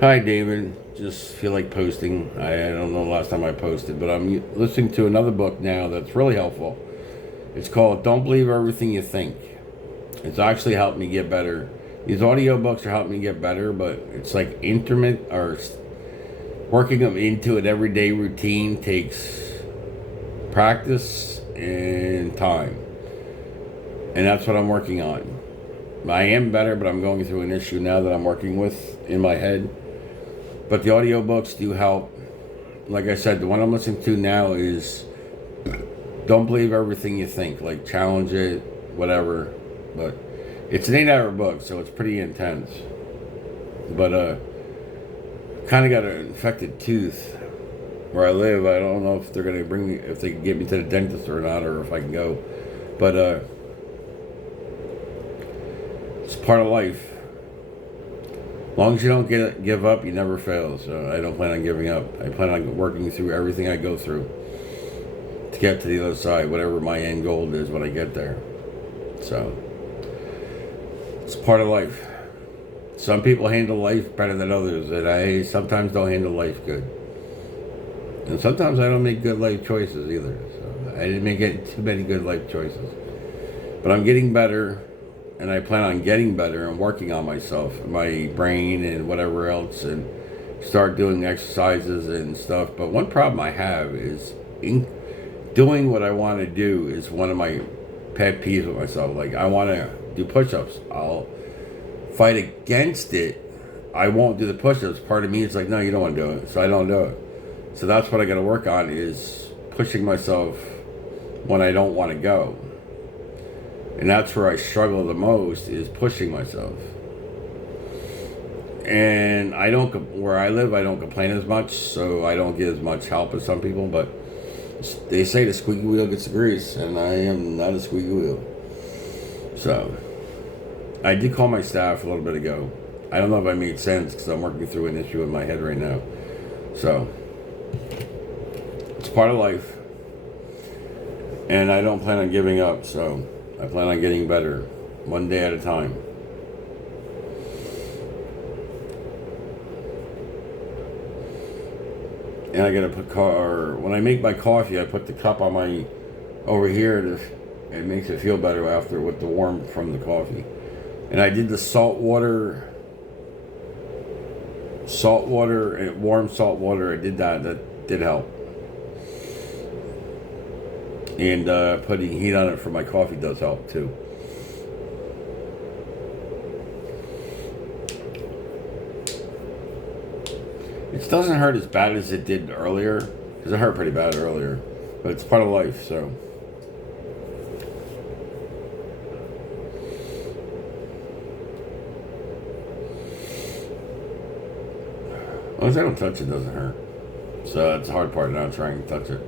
Hi, David. Just feel like posting. I don't know the last time I posted, but I'm listening to another book now that's really helpful. It's called Don't Believe Everything You Think. It's actually helped me get better. These audiobooks are helping me get better, but it's like intermittent or working them into an everyday routine takes practice and time. And that's what I'm working on. I am better, but I'm going through an issue now that I'm working with in my head. But the audiobooks do help. Like I said, the one I'm listening to now is Don't Believe Everything You Think. Like, challenge it, whatever. But it's an 8 hour book, so it's pretty intense. But, kind of got an infected tooth where I live. I don't know if they're going to bring me, if they can get me to the dentist or not, or if I can go. But, it's part of life. As long as you don't give up, you never fail. So I don't plan on giving up. I plan on working through everything I go through to get to the other side, whatever my end goal is when I get there. So it's part of life. Some people handle life better than others, and I sometimes don't handle life good. And sometimes I don't make good life choices either. So I didn't make too many good life choices. But I'm getting better, and I plan on getting better and working on myself, my brain, and whatever else, and start doing exercises and stuff. But one problem I have is doing what I want to do is one of my pet peeves with myself. Like, I want to do push-ups. I'll fight against it. I won't do the push-ups. Part of me is like, no, you don't want to do it, so I don't do it. So that's what I got to work on, is pushing myself when I don't want to go. And that's where I struggle the most, is pushing myself. And I don't, where I live, I don't complain as much, so I don't get as much help as some people. But they say the squeaky wheel gets the grease, and I am not a squeaky wheel. So I did call my staff a little bit ago. I don't know if I made sense because I'm working through an issue in my head right now. So it's part of life, and I don't plan on giving up. So I plan on getting better, one day at a time. And I gotta put when I make my coffee, I put the cup on my over here. It makes it feel better after with the warm from the coffee. And I did the salt water, and warm salt water. I did that. That did help. And putting heat on it for my coffee does help too. It doesn't hurt as bad as it did earlier, because it hurt pretty bad earlier. But it's part of life, so. As long as I don't touch it, it doesn't hurt. So that's the hard part, now trying to touch it.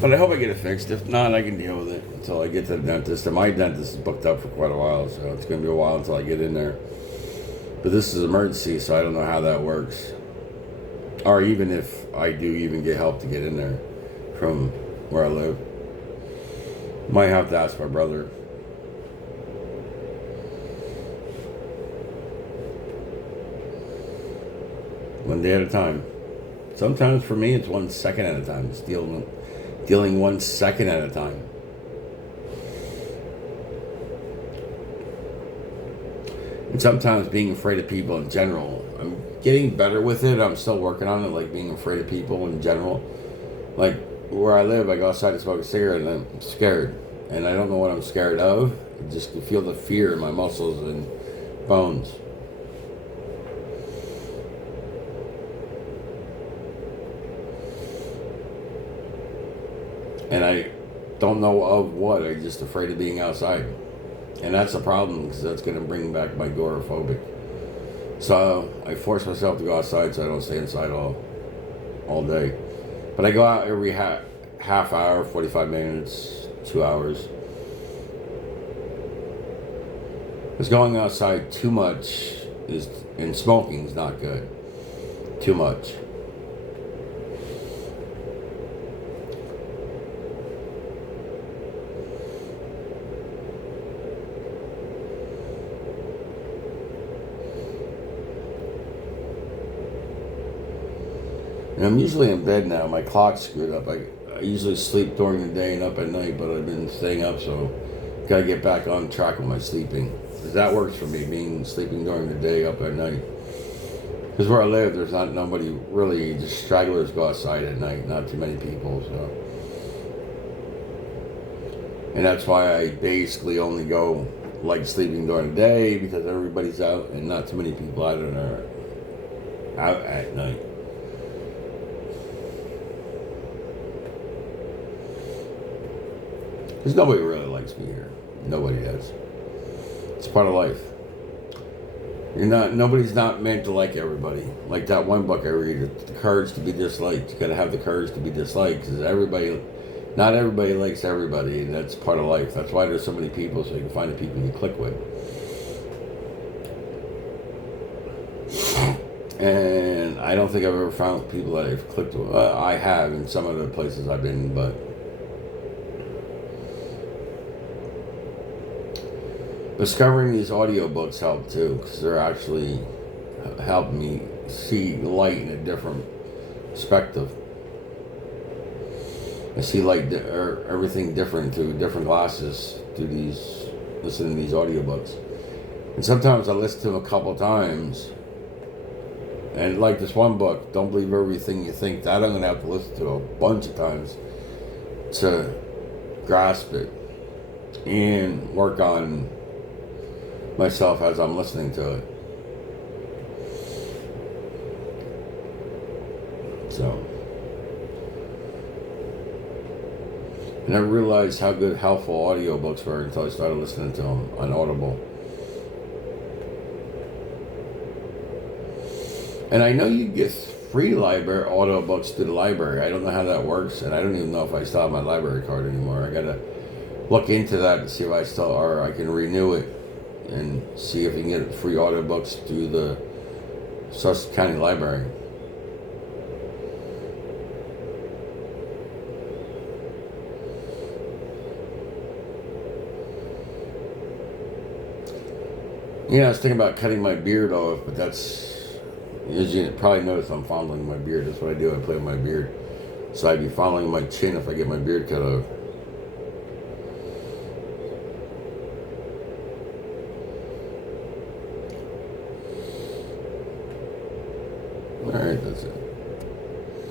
But I hope I get it fixed. If not, I can deal with it until I get to the dentist. And my dentist is booked up for quite a while, so it's going to be a while until I get in there. But this is emergency, so I don't know how that works. Or even if I do even get help to get in there from where I live. Might have to ask my brother. One day at a time. Sometimes for me, it's 1 second at a time. It's dealing 1 second at a time. And sometimes being afraid of people in general. I'm getting better with it. I'm still working on it, like being afraid of people in general. Like where I live, I go outside to smoke a cigarette and I'm scared. And I don't know what I'm scared of. I just can feel the fear in my muscles and bones. And I don't know of what. I'm just afraid of being outside. And that's a problem, because that's going to bring back my agoraphobic. So I force myself to go outside so I don't stay inside all day. But I go out every half hour, 45 minutes, 2 hours. Because going outside too much and smoking is not good. Too much. And I'm usually in bed now. My clock's screwed up. I usually sleep during the day and up at night, but I've been staying up, so gotta get back on track with my sleeping. 'Cause that works for me, being sleeping during the day, up at night. Because where I live, there's not nobody really. Just stragglers go outside at night, not too many people. So, and that's why I basically only go like sleeping during the day because everybody's out and not too many people out at night. Because nobody really likes me here. Nobody does. It's part of life. Nobody's not meant to like everybody. Like that one book I read, The Courage to Be Disliked. You gotta have the courage to be disliked because not everybody likes everybody, and that's part of life. That's why there's so many people, so you can find the people you click with. And I don't think I've ever found people that I've clicked with. I have in some of the places I've been, but discovering these audiobooks help too, because they're actually helping me see light in a different perspective. I see light or everything different through different glasses through listening to these audiobooks. And sometimes I listen to them a couple times. And like this one book, Don't Believe Everything You Think, that I'm going to have to listen to a bunch of times to grasp it and work on myself as I'm listening to it. So, I never realized how good, helpful audiobooks were until I started listening to them on Audible. And I know you get free library audiobooks through the library. I don't know how that works, and I don't even know if I still have my library card anymore. I gotta look into that and see if I still, or I can renew it and see if you can get free audiobooks through the Sussex County Library. I was thinking about cutting my beard off, but that's, as you probably noticed, I'm fondling my beard. That's what I do. I play with my beard. So I'd be fondling my chin if I get my beard cut off.